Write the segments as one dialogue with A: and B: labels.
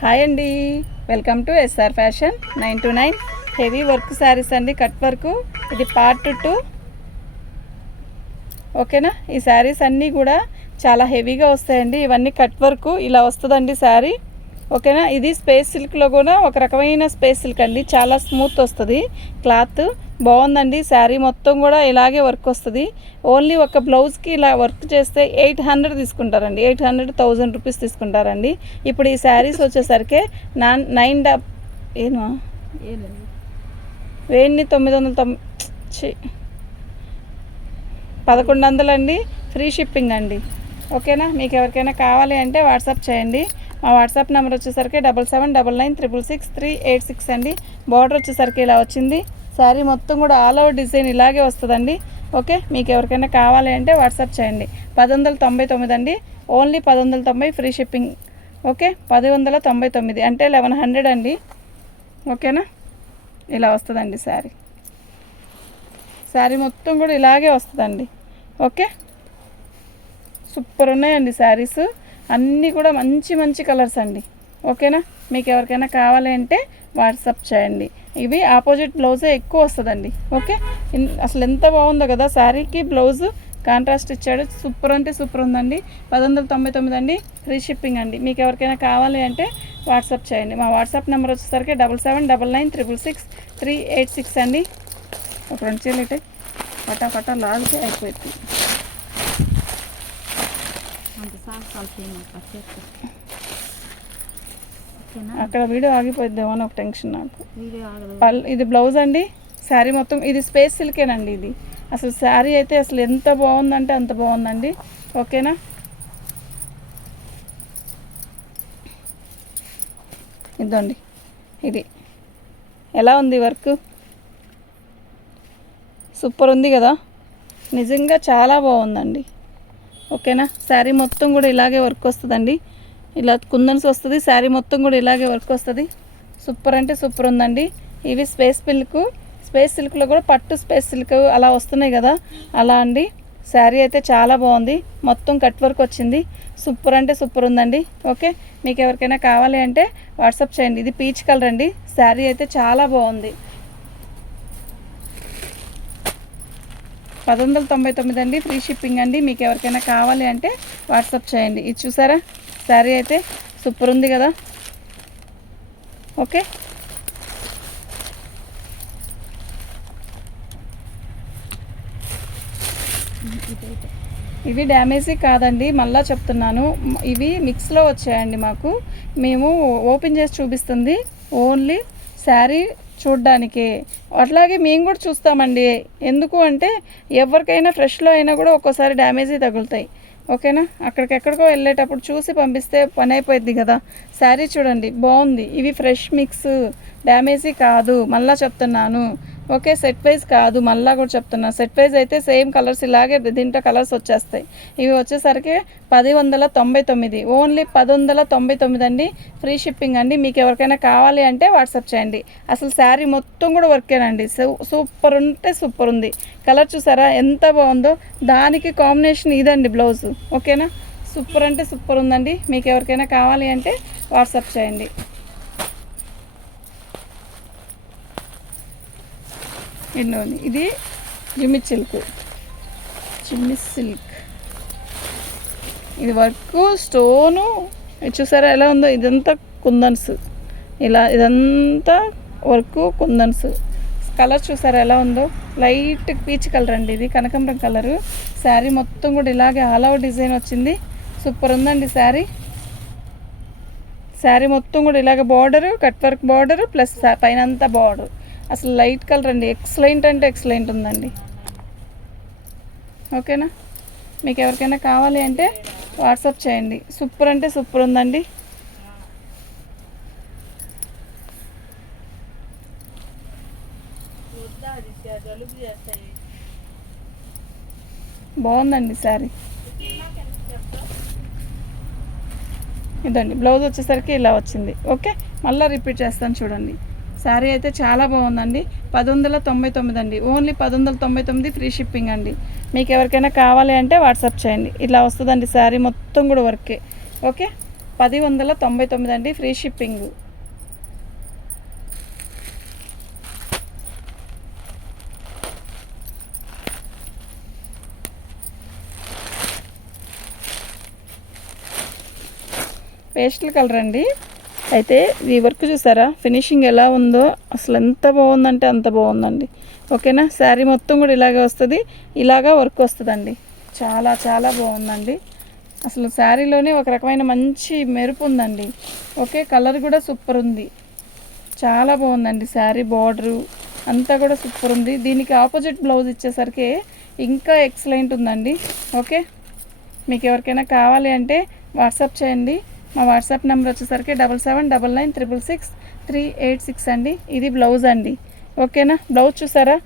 A: Hi అండి. Welcome to SR fashion nine to nine. Heavy work sarees అండి cut work. ఇది part two. ఓకేనా? ఈ శారీస్ అన్నీ కూడా చాలా హెవీగా వస్తాయండి. ఇవన్నీ కట్ వర్క్. ఇలా వస్తుందండి శారీ. ఓకేనా? ఇది స్పేస్ సిల్క్లో కూడా ఒక రకమైన స్పేస్ సిల్క్ అండి. చాలా స్మూత్ వస్తుంది. క్లాత్ బాగుందండి. శారీ మొత్తం కూడా ఇలాగే వర్క్ వస్తుంది. ఓన్లీ ఒక బ్లౌజ్కి ఇలా వర్క్ చేస్తే ఎయిట్ హండ్రెడ్ తీసుకుంటారండి. ఎయిట్ హండ్రెడ్ థౌజండ్ రూపీస్ తీసుకుంటారండి. ఇప్పుడు ఈ శారీస్ వచ్చేసరికి నాన్ నైన్ డబ్ ఏనా? వేణి తొమ్మిది వందల తొమ్మిది పదకొండు వందలండి. ఫ్రీ షిప్పింగ్ అండి. ఓకేనా? మీకు ఎవరికైనా కావాలి అంటే వాట్సాప్ చేయండి. మా వాట్సాప్ నెంబర్ వచ్చేసరికి double seven double nine triple six three eight six అండి. బార్డర్ వచ్చేసరికి ఇలా వచ్చింది. శారీ మొత్తం కూడా ఆల్ ఓవర్ డిజైన్ ఇలాగే వస్తుందండి. ఓకే? మీకు ఎవరికైనా కావాలి అంటే వాట్సాప్ చేయండి. పది వందల తొంభై తొమ్మిది అండి. ఓన్లీ పది వందల తొంభై ఫ్రీ షిప్పింగ్. ఓకే? పది వందల తొంభై తొమ్మిది. అంటే లెవెన్ హండ్రెడ్ అండి. ఓకేనా? ఇలా వస్తుందండి శారీ శారీ మొత్తం కూడా ఇలాగే వస్తుందండి. ఓకే? సూపర్ ఉన్నాయండి శారీస్ అన్నీ కూడా మంచి మంచి కలర్స్ అండి. ఓకేనా? మీకు ఎవరికైనా కావాలి అంటే వాట్సాప్ చేయండి. ఇవి ఆపోజిట్ బ్లౌజే ఎక్కువ వస్తుందండి. ఓకే? అసలు ఎంత బాగుందో కదా? శారీకి బ్లౌజ్ కాంట్రాస్ట్ ఇచ్చాడు. సూపర్ అంటే సూపర్ ఉందండి. పది వందల తొంభై తొమ్మిది అండి. ఫ్రీ షిప్పింగ్ అండి. మీకు ఎవరికైనా కావాలి అంటే వాట్సాప్ చేయండి. మా వాట్సాప్ నెంబర్ వచ్చేసరికి double seven double nine triple six three eight six అండి. ఒక రెండు చీరలు అయితే పటా పటా లాగితే అయిపోయింది.
B: చేస్తా. ఓకేనా?
A: అక్కడ వీడియో ఆగిపోయిద్దామో అని ఒక టెన్షన్ నాకు.
B: వీడియో ఆగదు
A: పల్ ఇది బ్లౌజ్ అండి శారీ మొత్తం ఇది స్పేస్ సిల్కేనండి ఇది. అసలు శారీ అయితే అసలు ఎంత బాగుందంటే అంత బాగుందండి. ఓకేనా? ఇదండి ఇది. ఎలా ఉంది వర్క్ సూపర్ ఉంది కదా? నిజంగా చాలా బాగుందండి. ఓకేనా? శారీ మొత్తం కూడా ఇలాగే వర్క్ వస్తుందండి. ఇలా కుందన్స్ వస్తుంది శారీ మొత్తం కూడా ఇలాగే వర్క్ వస్తుంది. సూపర్ అంటే సూపర్ ఉందండి. ఇవి స్పేస్ సిల్క్ స్పేస్ సిల్క్లో కూడా పట్టు స్పేస్ సిల్క్ అలా వస్తున్నాయి కదా? అలా అండి. శారీ అయితే చాలా బాగుంది. మొత్తం కట్ వర్క్ వచ్చింది. సూపర్ అంటే సూపర్ ఉందండి. ఓకే? మీకు ఎవరికైనా కావాలి అంటే వాట్సాప్ చేయండి. ఇది పీచ్ కలర్ అండి. శారీ అయితే చాలా బాగుంది. పది వందల తొంభై తొమ్మిది అండి ఫ్రీ షిప్పింగ్ అండి. మీకు ఎవరికైనా కావాలి అంటే వాట్సాప్ చేయండి. ఇది చూసారా? శారీ అయితే సూపర్ ఉంది కదా? ఓకే. ఇవి డ్యామేజీ కాదండి మళ్ళా చెప్తున్నాను. ఇవి మిక్స్లో వచ్చాయండి మాకు. మేము ఓపెన్ చేసి చూపిస్తుంది. ఓన్లీ శారీ చూడ్డానికి. అట్లాగే మేము కూడా చూస్తామండి. ఎందుకు అంటే ఎవరికైనా ఫ్రెష్లో అయినా కూడా ఒక్కోసారి డ్యామేజీ తగులుతాయి. ఓకేనా? అక్కడికెక్కడికో వెళ్ళేటప్పుడు చూసి పంపిస్తే పని అయిపోయింది కదా. శారీ చూడండి. బాగుంది. ఇవి ఫ్రెష్ మిక్స్. డ్యామేజీ కాదు. మళ్ళీ చెప్తున్నాను. ఓకే సెట్ వైజ్ కాదు మళ్ళీ కూడా చెప్తున్నా. సెట్ వైజ్ అయితే సేమ్ కలర్స్ ఇలాగే దీంట్లో కలర్స్ వచ్చేస్తాయి. ఇవి వచ్చేసరికి పది వందల తొంభై తొమ్మిది. ఓన్లీ పది వందల తొంభై తొమ్మిది అండి. ఫ్రీ షిప్పింగ్ అండి. మీకు ఎవరికైనా కావాలి అంటే వాట్సాప్ చేయండి. అసలు శారీ మొత్తం కూడా వర్కేనండి సూ- సూపర్ ఉంటే సూపర్ ఉంది. కలర్ చూసారా? ఎంత బాగుందో. దానికి కాంబినేషన్ ఇదండి బ్లౌజ్ ఓకేనా సూపర్ అంటే సూపర్ ఉందండి. మీకు ఎవరికైనా కావాలి అంటే వాట్సాప్ చేయండి. ఎన్నో ఇది జిమ్మి సిల్క్. జిమ్మి సిల్క్. ఇది వర్క్ స్టోను ఇది చూసారా ఎలా ఉందో? ఇదంతా కుందన్స్. ఇలా ఇదంతా వర్క్ కుందన్స్. కలర్ చూసారా ఎలా ఉందో? లైట్ పీచ్ కలర్ అండి ఇది కనకంబరం కలరు. శారీ మొత్తం కూడా ఇలాగే ఆల్ ఓవర్ డిజైన్ వచ్చింది. సూపర్ ఉందండి శారీ. శారీ మొత్తం కూడా ఇలాగ border cut work border plus పైన అంతా బార్డర్. అసలు లైట్ కలర్ అండి. ఎక్సలెంట్ అంటే ఎక్సలెంట్ ఉందండి. ఓకేనా? మీకు ఎవరికైనా కావాలి అంటే వాట్సాప్ చేయండి. సూపర్ అంటే సూపర్ ఉందండి. బాగుందండి శారీ. ఇదండి. బ్లౌజ్ వచ్చేసరికి ఇలా వచ్చింది. ఓకే? మళ్ళీ రిపీట్ చేస్తాను చూడండి. శారీ అయితే చాలా బాగుందండి. పది వందల తొంభై తొమ్మిది అండి ఓన్లీ పది వందల తొంభై తొమ్మిది ఫ్రీ షిప్పింగ్ అండి. మీకు ఎవరికైనా కావాలి అంటే వాట్సాప్ చేయండి. ఇలా వస్తుందండి శారీ మొత్తం కూడా వర్కే ఓకే? పది వందల తొంభై తొమ్మిది అండి ఫ్రీ షిప్పింగ్ పేస్టల్ కలర్ అండి. అయితే ఈ వర్క్ చూసారా? ఫినిషింగ్ ఎలా ఉందో అసలు ఎంత బాగుందంటే అంత బాగుందండి. ఓకేనా? శారీ మొత్తం కూడా ఇలాగే వస్తుంది. ఇలాగా వర్క్ వస్తుందండి. చాలా చాలా బాగుందండి. అసలు శారీలోనే ఒక రకమైన మంచి మెరుపు ఉందండి. ఓకే? కలర్ కూడా సూపర్ ఉంది. చాలా బాగుందండి శారీ బార్డరు అంతా కూడా సూపర్ ఉంది. దీనికి ఆపోజిట్ బ్లౌజ్ ఇచ్చేసరికి ఇంకా ఎక్సలెంట్ ఉందండి. ఓకే? మీకు ఎవరికైనా కావాలి అంటే వాట్సాప్ చేయండి. మా వాట్సాప్ నెంబర్ వచ్చేసరికి double seven double nine triple six three eight six అండి. ఇది బ్లౌజ్ అండి. ఓకేనా? బ్లౌజ్ చూసారా?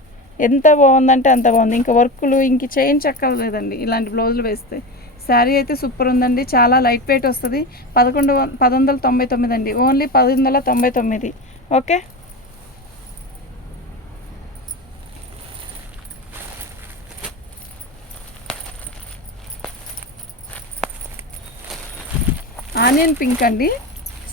A: ఎంత బాగుందంటే అంత బాగుంది. ఇంకా వర్కులు ఇంక చేయించక్కర్లేదండి ఇలాంటి బ్లౌజులు వేస్తే. శారీ అయితే సూపర్ ఉందండి. చాలా లైట్ వెయిట్ వస్తుంది. పదకొండు పది వందల తొంభై తొమ్మిది అండి. ఓన్లీ పది వందల తొంభై తొమ్మిది. ఓకే? ఆనియన్ పింక్ అండి.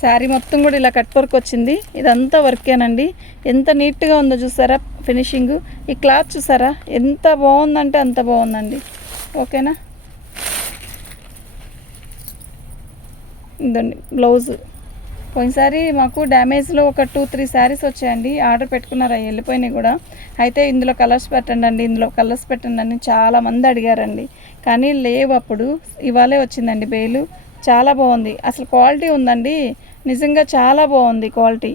A: శారీ మొత్తం కూడా ఇలా కట్ వర్క్ వచ్చింది. ఇదంతా వర్కేనండి. ఎంత నీట్గా ఉందో చూసారా ఫినిషింగ్. ఈ క్లాత్ చూసారా? ఎంత బాగుందంటే అంత బాగుందండి. ఓకేనా? ఇదండి బ్లౌజ్. పోయినసారి మాకు డ్యామేజ్లో ఒక టూ త్రీ శారీస్ వచ్చాయండి. ఆర్డర్ పెట్టుకున్నారు? అవి వెళ్ళిపోయినాయి కూడా. అయితే ఇందులో కలర్స్ పెట్టండి అండి ఇందులో కలర్స్ పెట్టండి అని చాలా మంది అడిగారండి. కానీ లేవు అప్పుడు. ఇవాళే వచ్చిందండి బేలు. చాలా బాగుంది. అసలు క్వాలిటీ ఉందండి. నిజంగా చాలా బాగుంది క్వాలిటీ.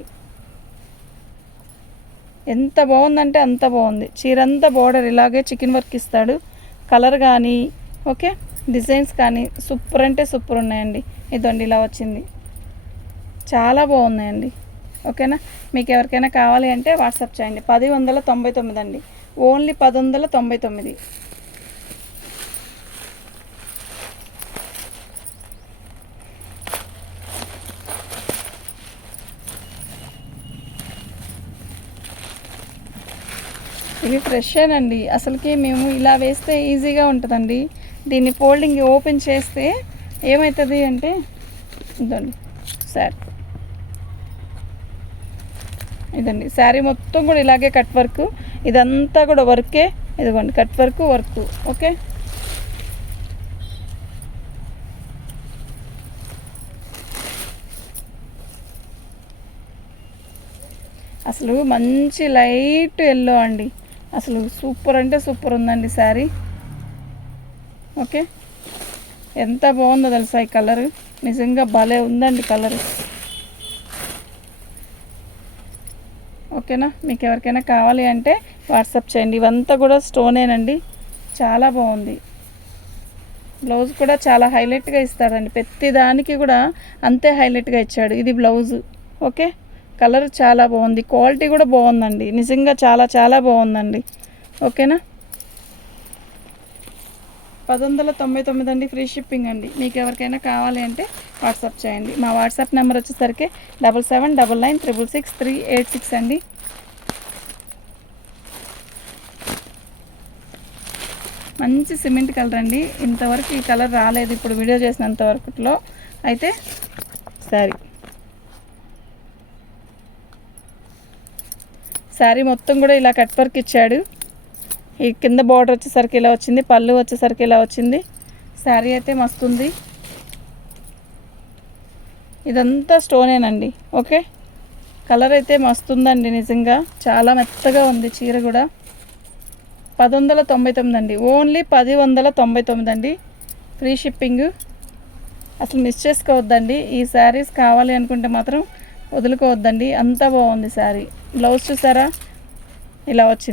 A: ఎంత బాగుందంటే అంత బాగుంది. చీరంతా బార్డర్ ఇలాగే చికెన్ వర్క్ ఇస్తాడు. కలర్ కానీ ఓకే? డిజైన్స్ కానీ సూపర్ అంటే సూపర్ ఉన్నాయండి. ఇదండి ఇలా వచ్చింది. చాలా బాగున్నాయండి. ఓకేనా? మీకు ఎవరికైనా కావాలి అంటే వాట్సాప్ చేయండి. పది వందల తొంభై తొమ్మిది అండి. ఓన్లీ పది వందల తొంభై తొమ్మిది. ఇవి ఫ్రెషేనండి అసలుకి మేము ఇలా వేస్తే ఈజీగా ఉంటుందండి. దీన్ని ఫోల్డింగ్ ఓపెన్ చేస్తే ఏమవుతుంది అంటే ఇదండి. సార్. ఇదండి. శారీ మొత్తం కూడా ఇలాగే కట్ వర్క్. ఇదంతా కూడా వర్కే. ఇదిగోండి కట్ వర్క్ వర్క్. ఓకే? అసలు మంచి లైట్ ఎల్లో అండి. అసలు సూపర్ అంటే సూపర్ ఉందండి శారీ. ఓకే? ఎంత బాగుందో తెలుసా ఈ కలర్? నిజంగా భలే ఉందండి కలర్. ఓకేనా? మీకు ఎవరికైనా కావాలి అంటే వాట్సాప్ చేయండి. ఇవంతా కూడా స్టోనేనండి చాలా బాగుంది. బ్లౌజ్ కూడా చాలా హైలైట్గా ఇస్తాడండి. ప్రతి దానికి కూడా అంతే హైలైట్గా ఇచ్చాడు. ఇది బ్లౌజు. ఓకే? కలర్ చాలా బాగుంది. క్వాలిటీ కూడా బాగుందండి. నిజంగా చాలా చాలా బాగుందండి. ఓకేనా? పది వందల తొంభై తొమ్మిది అండి ఫ్రీ షిప్పింగ్ అండి. మీకు ఎవరికైనా కావాలి అంటే వాట్సాప్ చేయండి. మా వాట్సాప్ నెంబర్ వచ్చేసరికి double seven double nine triple six three eight six అండి. మంచి సిమెంట్ కలర్ అండి. ఇంతవరకు ఈ కలర్ రాలేదు. ఇప్పుడు వీడియో చేసినంత వరకులో అయితే సారీ. శారీ మొత్తం కూడా ఇలా కట్ వర్క్ ఇచ్చాడు. ఈ కింద బార్డర్ వచ్చేసరికి ఇలా వచ్చింది పళ్ళు వచ్చేసరికి ఇలా వచ్చింది. శారీ అయితే మస్తుంది. ఇదంతా స్టోనేనండి ఓకే? కలర్ అయితే మస్తుందండి నిజంగా. చాలా మెత్తగా ఉంది చీర కూడా. పది వందల తొంభై తొమ్మిది అండి. ఓన్లీ పది వందల తొంభై తొమ్మిది అండి. Free shipping. అసలు మిస్ చేసుకోవద్దండి. ఈ శారీస్ కావాలి అనుకుంటే మాత్రం వదులుకోవద్దండి. అంత బాగుంది శారీ. బ్లౌజ్ చూసారా? ఇలా వచ్చింది.